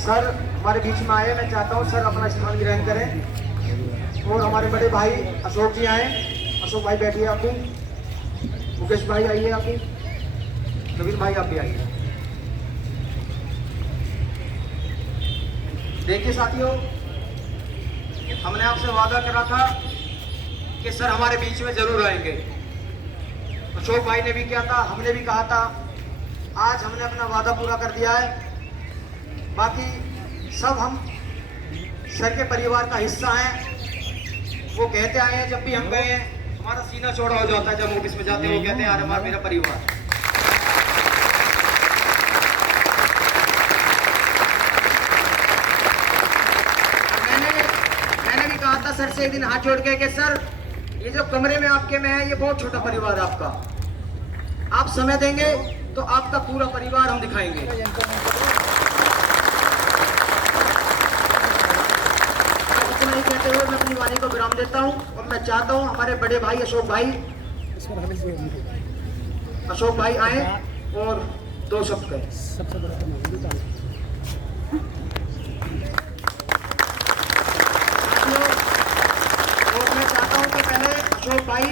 Sir हमारे बीच में आए, मैं चाहता हूँ सर अपना स्थान ग्रहण करें और हमारे बड़े भाई अशोक जी आए। अशोक भाई बैठिए आप भी, मुकेश भाई आइए आप भी, नवीन भाई आप भी आइए। देखिए साथियों, हमने आपसे वादा करा था कि सर हमारे बीच में जरूर आएंगे। अशोक भाई ने भी किया था, हमने भी कहा था, आज हमने अपना वादा पूरा कर दिया है। बाकी सब हम सर के परिवार का हिस्सा हैं। वो कहते आए हैं, जब भी हम गए हैं हमारा सीना चौड़ा हो जाता है। जब ऑफिस में जाते हैं वो कहते हैं यार हमारा मेरा परिवार। मैंने भी कहा था सर से एक दिन हाथ जोड़ के कि सर ये जो कमरे में आपके में है ये बहुत छोटा परिवार है आपका, आप समय देंगे तो आपका पूरा परिवार हम दिखाएंगे। इतना ही कहते हुए मैं अपनी वाणी को विराम देता हूं और मैं चाहता हूं हमारे बड़े भाई अशोक भाई आए और दो शब्द कहें। और मैं चाहता हूं कि पहले अशोक भाई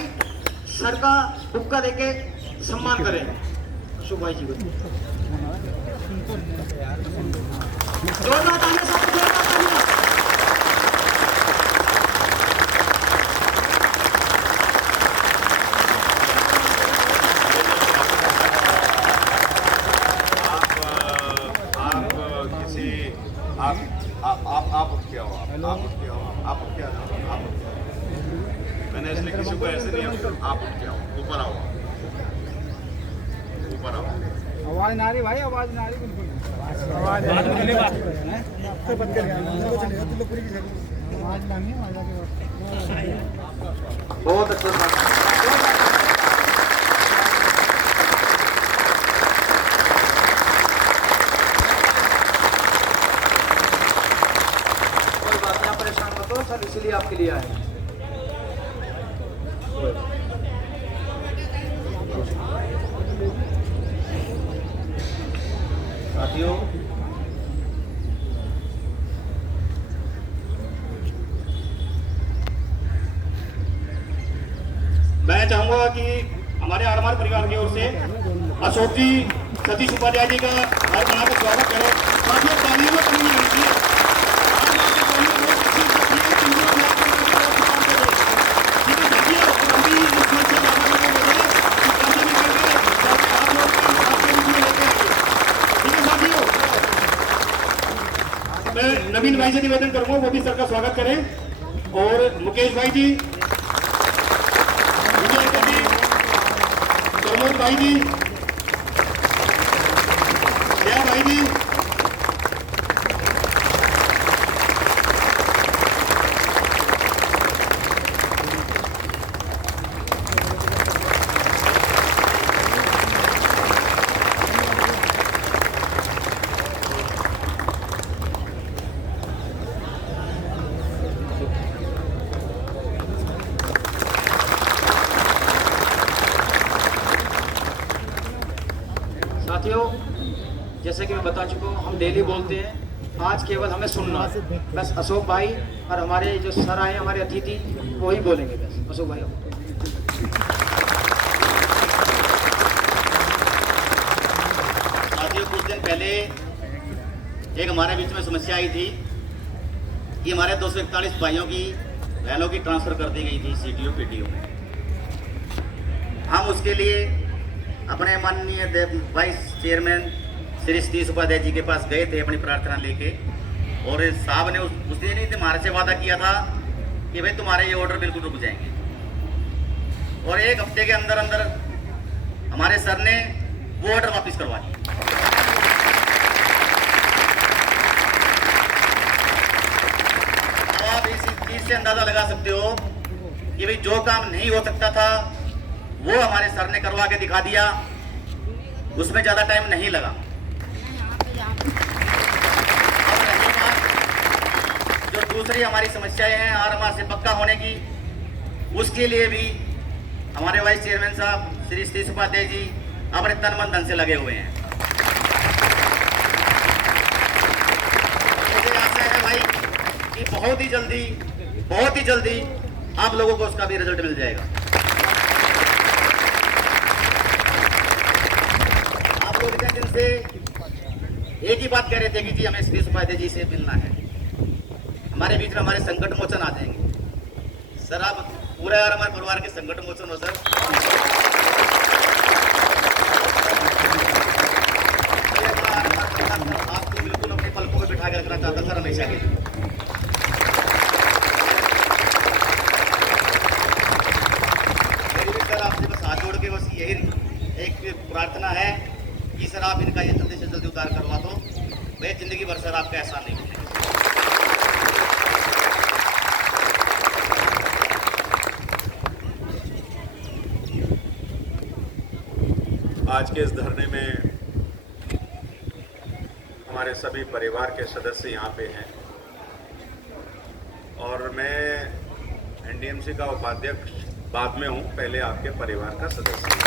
सर का हुक्का देके सम्मान करें। अशोक भाई जी को जोरदार तालियां, सब जोरदार तालियां। मैंने इसलिए किसी को ऐसे नहीं, आप उठ के आओ, ऊपर आओ, ऊपर आओ। आवाज ना रही भाई, आवाज ना रही बिल्कुल। आवाज नहीं है। बहुत अच्छा। परेशान मत हो सर, इसीलिए आपके लिए आए। साथियों, मैं चाहूंगा कि हमारे आरमार परिवार की ओर से अशोक जी, सतीश उपाध्याय जी का हर तरह का स्वागत करें। साथियों तालियों में कमी नहीं होती है। मैं नवीन भाई से निवेदन करूंगा वो भी सर का स्वागत करें और मुकेश भाई जी, विजय जी, प्रमोद भाई जी, जया भाई जी, साथियों, जैसे कि मैं बता चुका हूँ, हम डेली बोलते हैं, आज केवल हमें सुनना है। बस अशोक भाई और हमारे जो सर आए हमारे अतिथि वो ही बोलेंगे। बस अशोक भाई साथियों, कुछ दिन पहले एक हमारे बीच में समस्या आई थी कि हमारे 241 भाइयों की वैनों की ट्रांसफर कर दी गई थी सीटीओ पीटीओ में। हम उसके लिए अपने माननीय वाइस चेयरमैन श्री सतीश उपाध्याय जी के पास गए थे अपनी प्रार्थना लेके, और साहब ने उस दिन ही हमारे से वादा किया था कि भाई तुम्हारे ये ऑर्डर बिल्कुल रुक जाएंगे, और एक हफ्ते के अंदर अंदर हमारे सर ने वो ऑर्डर वापस करवा दिया। अब आप इस चीज से अंदाजा लगा सकते हो कि भाई जो काम नहीं हो सकता था वो हमारे सर ने करवा के दिखा दिया, उसमें ज्यादा टाइम नहीं लगा। जो दूसरी हमारी समस्याएं हैं आरमार से पक्का होने की, उसके लिए भी हमारे वाइस चेयरमैन साहब श्री सतीश उपाध्याय जी अपने तन मन धन से लगे हुए हैं। बहुत ही जल्दी आप लोगों को उसका भी रिजल्ट मिल जाएगा। आप लोग इतने दिन से एक ही बात कह रहे थे कि जी हमें श्री सुपाध्याय जी से मिलना है, हमारे बीच में हमारे संकट मोचन आ जाएंगे। सर आप पूरा यार हमारे परिवार के संकट मोचन हो सर। आपको बिल्कुल अपने पलकों में बिठा के रखना चाहता सर हमेशा के लिए। सर आपसे बस हाथ जोड़ के बस यही एक प्रार्थना है कि सर आप इनका ये जल्दी से जल्दी उतार करवा दो, वह जिंदगी भर सर आपका एहसान नहीं होगा। आज के इस धरने में हमारे सभी परिवार के सदस्य यहाँ पे हैं और मैं एनडीएमसी का उपाध्यक्ष बाद में हूँ, पहले आपके परिवार का सदस्य हूँ।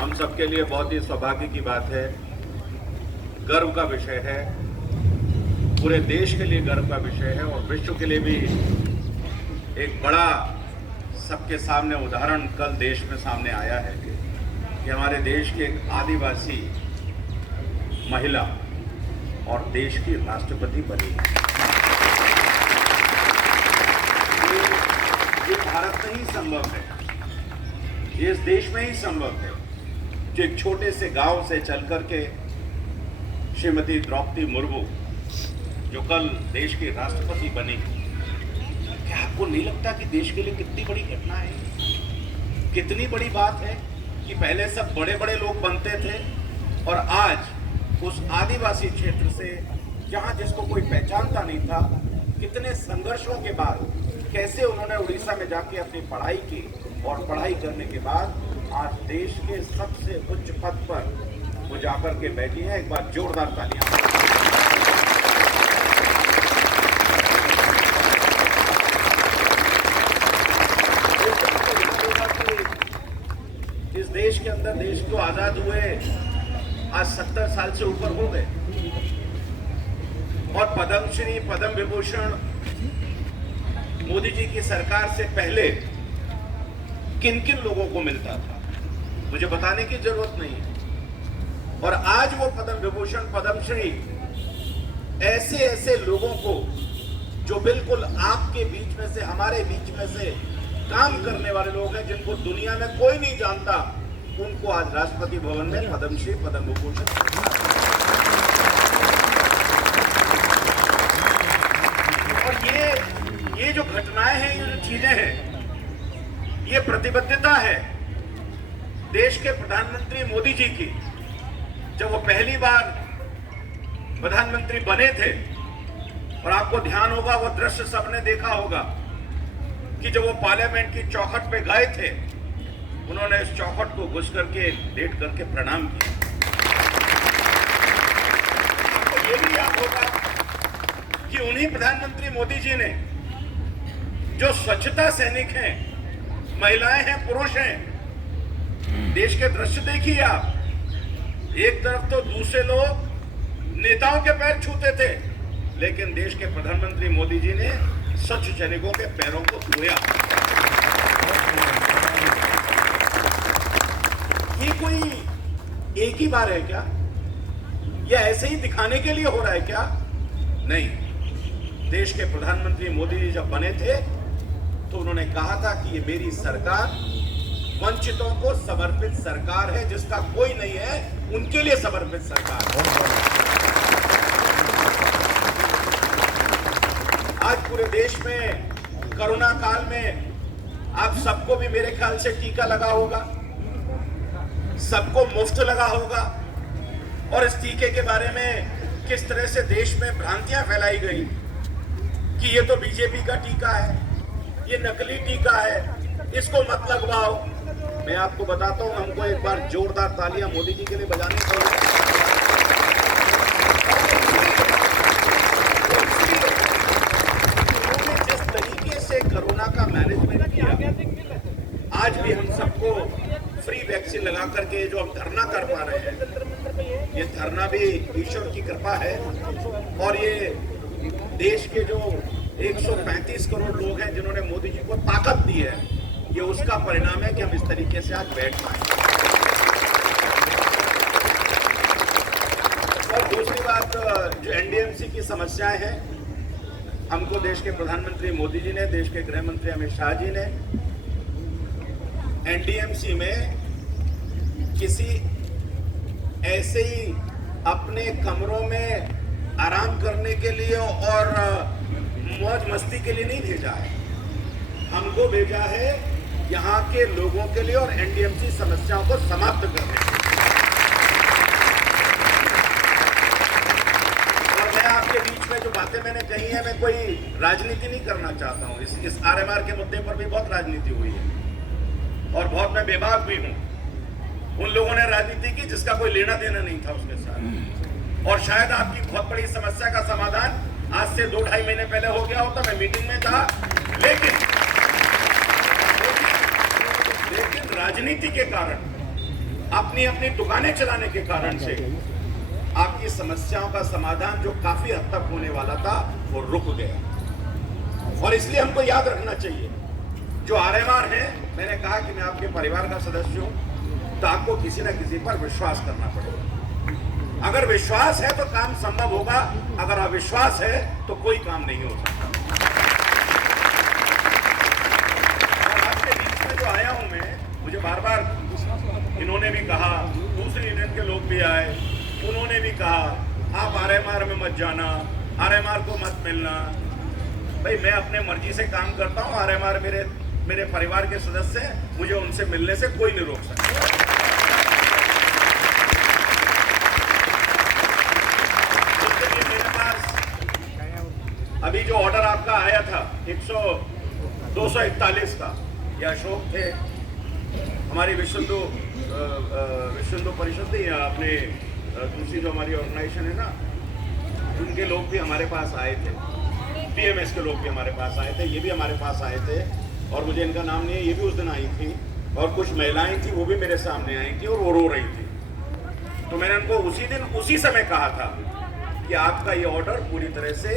हम सबके लिए बहुत ही सौभाग्य की बात है, गर्व का विषय है, पूरे देश के लिए गर्व का विषय है और विश्व के लिए भी एक बड़ा सबके सामने उदाहरण कल देश में सामने आया है कि हमारे देश की एक आदिवासी महिला और देश की राष्ट्रपति बनी है। ये भारत में ही संभव है, ये इस देश में ही संभव है जो एक छोटे से गांव से चल करके श्रीमती द्रौपदी मुर्मू जो कल देश की राष्ट्रपति बनी। क्या आपको नहीं लगता कि देश के लिए कितनी बड़ी घटना है, कितनी बड़ी बात है कि पहले सब बड़े बड़े लोग बनते थे और आज उस आदिवासी क्षेत्र से जहां जिसको कोई पहचानता नहीं था, कितने संघर्षों के बाद कैसे उन्होंने उड़ीसा में जाके अपनी पढ़ाई की और पढ़ाई करने के बाद आज देश के सबसे उच्च पद पर वो जाकर के बैठी है। एक बार जोरदार तालियां। इस देश के अंदर, देश को आजाद हुए आज 70 साल से ऊपर हो गए और पद्मश्री पद्म विभूषण मोदी जी की सरकार से पहले किन किन लोगों को मिलता था मुझे बताने की जरूरत नहीं है। और आज वो पद्म विभूषण पद्मश्री ऐसे ऐसे लोगों को जो बिल्कुल आपके बीच में से, हमारे बीच में से काम करने वाले लोग हैं, जिनको दुनिया में कोई नहीं जानता, उनको आज राष्ट्रपति भवन में पद्मश्री पद्म विभूषण। और ये जो घटनाएं हैं, ये जो चीजें हैं, ये प्रतिबद्धता है देश के प्रधानमंत्री मोदी जी की। जब वो पहली बार प्रधानमंत्री बने थे और आपको ध्यान होगा, वो दृश्य सबने देखा होगा कि जब वो पार्लियामेंट की चौखट पे गए थे, उन्होंने इस चौखट को घुस करके लेट करके प्रणाम किया। तो ये भी याद होगा कि उन्हीं प्रधानमंत्री मोदी जी ने, जो स्वच्छता सैनिक हैं, महिलाएं हैं, पुरुष हैं, देश के दृश्य देखिए आप। एक तरफ तो दूसरे लोग नेताओं के पैर छूते थे, लेकिन देश के प्रधानमंत्री मोदी जी ने स्वच्छ सैनिकों के पैरों को छुआ। ये कोई एक ही बार है क्या? या ऐसे ही दिखाने के लिए हो रहा है क्या? नहीं। देश के प्रधानमंत्री मोदी जी जब बने थे तो उन्होंने कहा था कि ये मेरी सरकार वंचितों को समर्पित सरकार है, जिसका कोई नहीं है उनके लिए समर्पित सरकार है। आज पूरे देश में कोरोना काल में आप सबको भी मेरे ख्याल से टीका लगा होगा, सबको मुफ्त लगा होगा। और इस टीके के बारे में किस तरह से देश में भ्रांतियां फैलाई गई कि ये तो बीजेपी का टीका है, ये नकली टीका है, इसको मत लगवाओ। मैं आपको बताता हूं, हमको एक बार जोरदार तालियां मोदी जी के लिए बजानी चाहिए। जिस तरीके से कोरोना का मैनेजमेंट किया, आज भी हम सबको फ्री वैक्सीन लगा लगा करके जो हम धरना कर पा रहे हैं, ये धरना भी ईश्वर की कृपा है। और ये देश के जो 135 करोड़ लोग हैं जिन्होंने मोदी जी को ताकत दी है, ये उसका परिणाम है कि हम इस तरीके से आज बैठ पाए। और दूसरी बात, जो एनडीएमसी की समस्याएं हैं, हमको देश के प्रधानमंत्री मोदी जी ने, देश के गृह मंत्री अमित शाह जी ने एनडीएमसी में किसी ऐसे ही अपने कमरों में आराम करने के लिए और मौज मस्ती के लिए नहीं भेजा है। हमको भेजा है यहाँ के लोगों के लिए और एनडीएमसी समस्याओं को समाप्त करने के लिए। और मैं आपके बीच में जो बातें मैंने कही है, मैं कोई राजनीति नहीं करना चाहता हूँ। इस आरएमआर के मुद्दे पर भी बहुत राजनीति हुई है और बहुत मैं बेबाक भी हूँ। उन लोगों ने राजनीति की जिसका कोई लेना देना नहीं था उसके साथ। और शायद आपकी बहुत बड़ी समस्या का समाधान आज से 2-2.5 महीने पहले हो गया होता, मैं मीटिंग में था। लेकिन राजनीति के कारण, अपनी अपनी दुकानें चलाने के कारण से आपकी समस्याओं का समाधान जो काफी हद तक होने वाला था वो रुक गया। और इसलिए हमको याद रखना चाहिए, जो आरएमआर है, मैंने कहा कि मैं आपके परिवार का सदस्य हूं, तो आपको किसी न किसी पर विश्वास करना पड़ेगा। अगर विश्वास है तो काम संभव होगा, अगर अविश्वास है तो कोई काम नहीं हो सकता। और आपके बीच में जो आया हूं मैं, मुझे बार बार इन्होंने भी कहा, दूसरी यूनियन के लोग भी आए, उन्होंने भी कहा आप आरएमआर में मत जाना, आरएमआर को मत मिलना। भाई मैं अपने मर्जी से काम करता हूं, आरएमआर मेरे परिवार के सदस्य हैं, मुझे उनसे मिलने से कोई नहीं रोक सकता। उसके लिए मेरे पास अभी जो ऑर्डर आपका आया था 241 का, ये अशोक थे, हमारी विश्व हिंदू परिषद थी, या अपने दूसरी जो हमारी ऑर्गेनाइजेशन है ना, उनके लोग भी हमारे पास आए थे, पीएमएस के लोग भी हमारे पास आए थे, ये भी हमारे पास आए थे। और मुझे इनका नाम नहीं है, ये भी उस दिन आई थी। और कुछ महिलाएं थी, वो भी मेरे सामने आई थी और वो रो रही थी। तो मैंने उनको उसी दिन उसी समय कहा था कि आपका ये ऑर्डर पूरी तरह से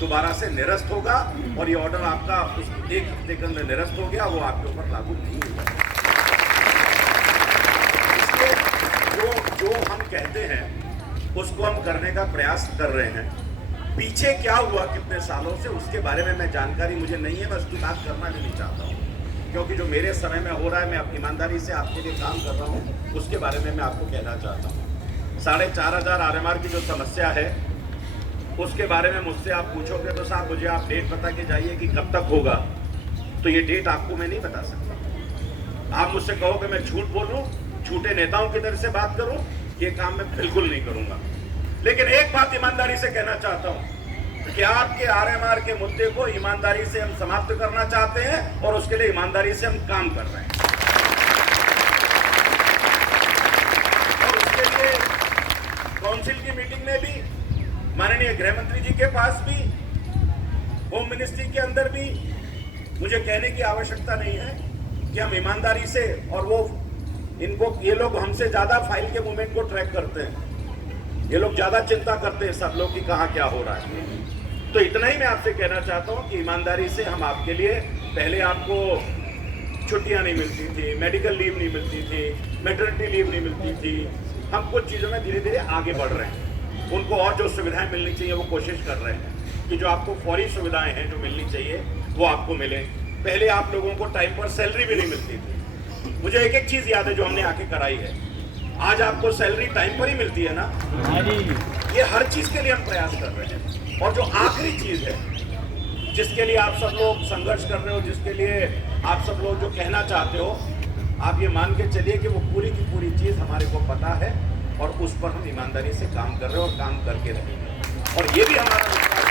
दोबारा से निरस्त होगा, और ये ऑर्डर आपका उस 1 हफ्ते के अंदर निरस्त हो गया, वो आपके ऊपर लागू नहीं होगा। जो हम कहते हैं उसको हम करने का प्रयास कर रहे हैं। पीछे क्या हुआ कितने सालों से, उसके बारे में मैं जानकारी मुझे नहीं है, मैं उसकी बात करना भी नहीं चाहता हूँ, क्योंकि जो मेरे समय में हो रहा है, मैं अपनी ईमानदारी से आपके लिए काम कर रहा हूँ, उसके बारे में मैं आपको कहना चाहता हूँ। 4,500 आरएमआर की जो समस्या है, उसके बारे में मुझसे आप पूछोगे तो साहब मुझे आप डेट बता के जाइए कि कब तक होगा, तो ये डेट आपको मैं नहीं बता सकता। आप मुझसे कहो कि मैं झूठ बोलूँ, झूठे नेताओं की तरह से बात करूँ, ये काम मैं बिल्कुल नहीं करूँगा। लेकिन एक बात ईमानदारी से कहना चाहता हूं कि आपके आरएमआर के मुद्दे को ईमानदारी से हम समाप्त करना चाहते हैं, और उसके लिए ईमानदारी से हम काम कर रहे हैं। और उसके लिए काउंसिल की मीटिंग में भी, माननीय गृह मंत्री जी के पास भी, होम मिनिस्ट्री के अंदर भी मुझे कहने की आवश्यकता नहीं है कि हम ईमानदारी से, और वो ये लोग हमसे ज्यादा फाइल के मूवमेंट को ट्रैक करते हैं, ये लोग ज्यादा चिंता करते हैं सब लोग कि कहाँ क्या हो रहा है। तो इतना ही मैं आपसे कहना चाहता हूँ कि ईमानदारी से हम आपके लिए, पहले आपको छुट्टियाँ नहीं मिलती थी, मेडिकल लीव नहीं मिलती थी, मैटरनिटी लीव नहीं मिलती थी, हम कुछ चीज़ों में धीरे धीरे आगे बढ़ रहे हैं। उनको और जो सुविधाएं मिलनी चाहिए वो कोशिश कर रहे हैं कि जो आपको फौरी सुविधाएं हैं जो मिलनी चाहिए वो आपको मिले। पहले आप लोगों को टाइम पर सैलरी भी नहीं मिलती थी। मुझे एक एक चीज़ याद है जो हमने आके कराई है। आज आपको सैलरी टाइम पर ही मिलती है ना। ये हर चीज के लिए हम प्रयास कर रहे हैं। और जो आखिरी चीज है जिसके लिए आप सब लोग संघर्ष कर रहे हो, जिसके लिए आप सब लोग जो कहना चाहते हो, आप ये मान के चलिए कि वो पूरी की पूरी चीज हमारे को पता है और उस पर हम ईमानदारी से काम कर रहे हैं और काम करके रहेंगे। और ये भी हमारा विश्वास,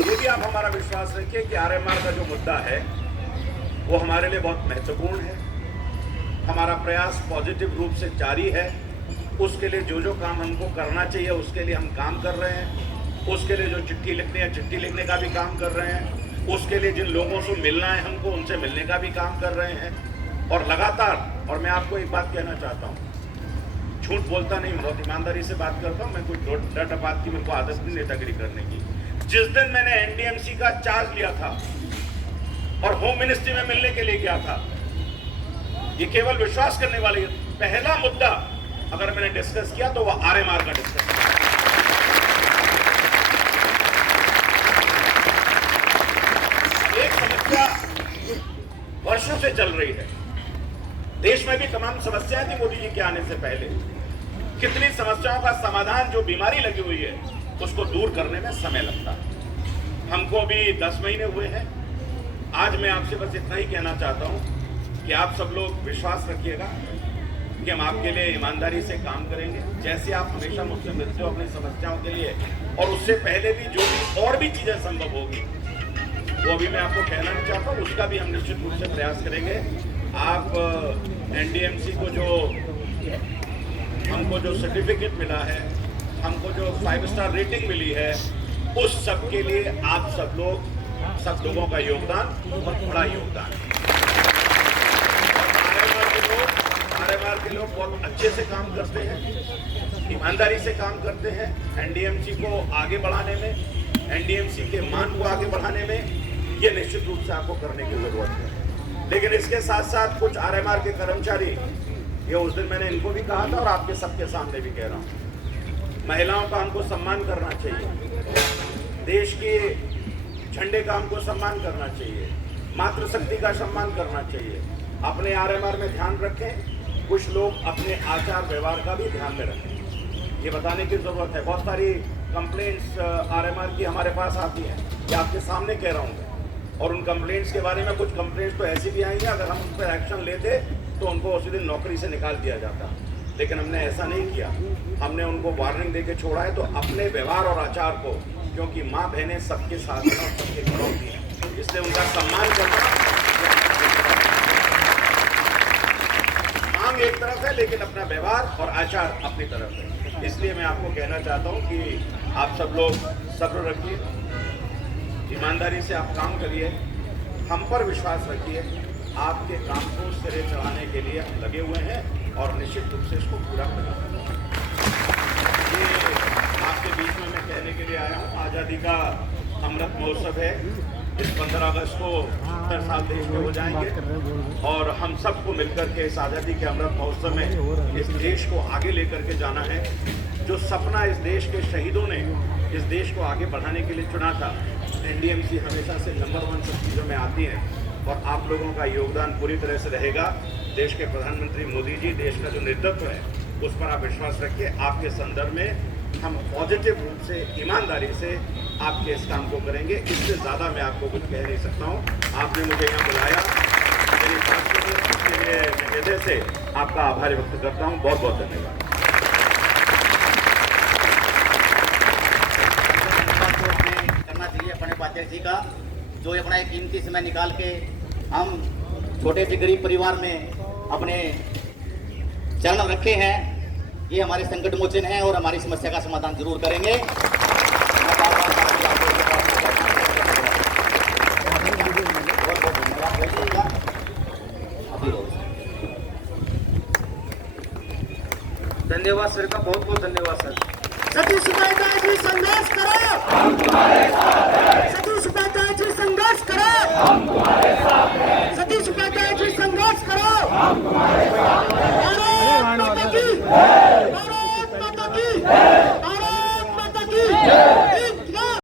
ये भी आप हमारा विश्वास रखिए कि आरएमआर का जो मुद्दा है वो हमारे लिए बहुत महत्वपूर्ण है। हमारा प्रयास पॉजिटिव रूप से जारी है। उसके लिए जो जो काम हमको करना चाहिए उसके लिए हम काम कर रहे हैं। उसके लिए जो चिट्ठी लिखनी है चिट्ठी लिखने का भी काम कर रहे हैं। उसके लिए जिन लोगों से मिलना है हमको उनसे मिलने का भी काम कर रहे हैं। और लगातार और मैं आपको एक बात कहना चाहता हूँ, झूठ बोलता नहीं, बहुत ईमानदारी से बात करता हूँ। मैं कोई डर बात की मेरे को आदत नहीं नेतागिरी करने की। जिस दिन मैंने एनडीएमसी का चार्ज लिया था और होम मिनिस्ट्री में मिलने के लिए गया था, ये केवल विश्वास करने वाले पहला मुद्दा अगर मैंने डिस्कस किया तो वह आरएमआर का डिस्कस किया। एक समस्या वर्षों से चल रही है, देश में भी तमाम समस्याएं थी मोदी जी के आने से पहले। कितनी समस्याओं का समाधान, जो बीमारी लगी हुई है उसको दूर करने में समय लगता है। हमको भी 10 महीने हुए हैं। आज मैं आपसे बस इतना ही कहना चाहता हूं कि आप सब लोग विश्वास रखिएगा कि हम आपके लिए ईमानदारी से काम करेंगे, जैसे आप हमेशा मुझसे मिलते हो अपनी समस्याओं के लिए। और उससे पहले भी जो भी और भी चीजें संभव होगी वो अभी मैं आपको कहना नहीं चाहता हूँ, उसका भी हम निश्चित रूप से प्रयास करेंगे। आप एनडीएमसी को जो हमको जो सर्टिफिकेट मिला है, हमको जो 5 स्टार रेटिंग मिली है, उस सब के लिए आप सब लोगों का योगदान बहुत बड़ा योगदान है। आरएमआर के लोग बहुत अच्छे से काम करते हैं, ईमानदारी से काम करते हैं। एनडीएमसी को आगे बढ़ाने में, एनडीएमसी के मान को आगे बढ़ाने में ये निश्चित रूप से आपको करने की जरूरत है। लेकिन इसके साथ साथ कुछ आरएमआर के कर्मचारी, ये उस दिन मैंने इनको भी कहा था और आपके सबके सामने भी कह रहा हूँ, महिलाओं का हमको सम्मान करना चाहिए, देश के झंडे का हमको सम्मान करना चाहिए, मातृशक्ति का सम्मान करना चाहिए। अपने आरएमआर में ध्यान रखें, कुछ लोग अपने आचार व्यवहार का भी ध्यान में रखें, ये बताने की जरूरत है। बहुत सारी कंप्लेंट्स आरएमआर की हमारे पास आती हैं, ये आपके सामने कह रहा हूँ। और उन कंप्लेंट्स के बारे में कुछ कंप्लेंट्स तो ऐसी भी आई हैं, अगर हम उस पर एक्शन लेते तो उनको उसी दिन नौकरी से निकाल दिया जाता, लेकिन हमने ऐसा नहीं किया। हमने उनको वार्निंग देके छोड़ा है। तो अपने व्यवहार और आचार को, क्योंकि माँ बहनें सबके साथ हैं और सबके घर होती हैं, इसलिए उनका सम्मान करना। मांग एक तरफ है लेकिन अपना व्यवहार और आचार अपनी तरफ है। इसलिए मैं आपको कहना चाहता हूँ कि आप सब लोग सब्र रखिए, ईमानदारी से आप काम करिए, हम पर विश्वास रखिए। आपके काम को सिरे चढ़ाने के लिए हम लगे हुए हैं और निश्चित रूप से इसको पूरा करेंगे। ये आपके बीच में मैं कहने के लिए आया हूँ, आज़ादी का अमृत महोत्सव है। इस 15 अगस्त को 70 साल देश में हो जाएंगे और हम सबको मिलकर के इस आज़ादी के अमृत महोत्सव में इस देश को आगे लेकर के जाना है। जो सपना इस देश के शहीदों ने इस देश को आगे बढ़ाने के लिए चुना था, एनडीएमसी हमेशा से नंबर 1 सब चीज़ों में आती है और आप लोगों का योगदान पूरी तरह से रहेगा। देश के प्रधानमंत्री मोदी जी, देश का जो नेतृत्व है उस पर आप विश्वास रखिए। आपके संदर्भ में हम पॉजिटिव रूप से, ईमानदारी से आपके इस काम को करेंगे। इससे ज़्यादा मैं आपको कुछ कह नहीं सकता हूँ। आपने मुझे यहाँ बुलाया, मेरी बात के लिए मैं हृदय से आपका आभार व्यक्त करता हूँ। बहुत बहुत धन्यवाद। करना चाहिए अपने उपाध्यक्ष जी का, जो अपना एक कीमती समय निकाल के हम छोटे से गरीब परिवार में अपने चरण रखे हैं। ये हमारे संकट मोचन है और हमारी समस्या का समाधान जरूर करेंगे। धन्यवाद सर का, बहुत बहुत धन्यवाद सर। सतीश उपाध्याय जी संघर्ष करो, हम तुम्हारे साथ हैं। सतीश उपाध्याय जी संघर्ष करो, हम तुम्हारे साथ हैं। सतीश उपाध्याय जी संघर्ष करो, हम तुम्हारे साथ हैं।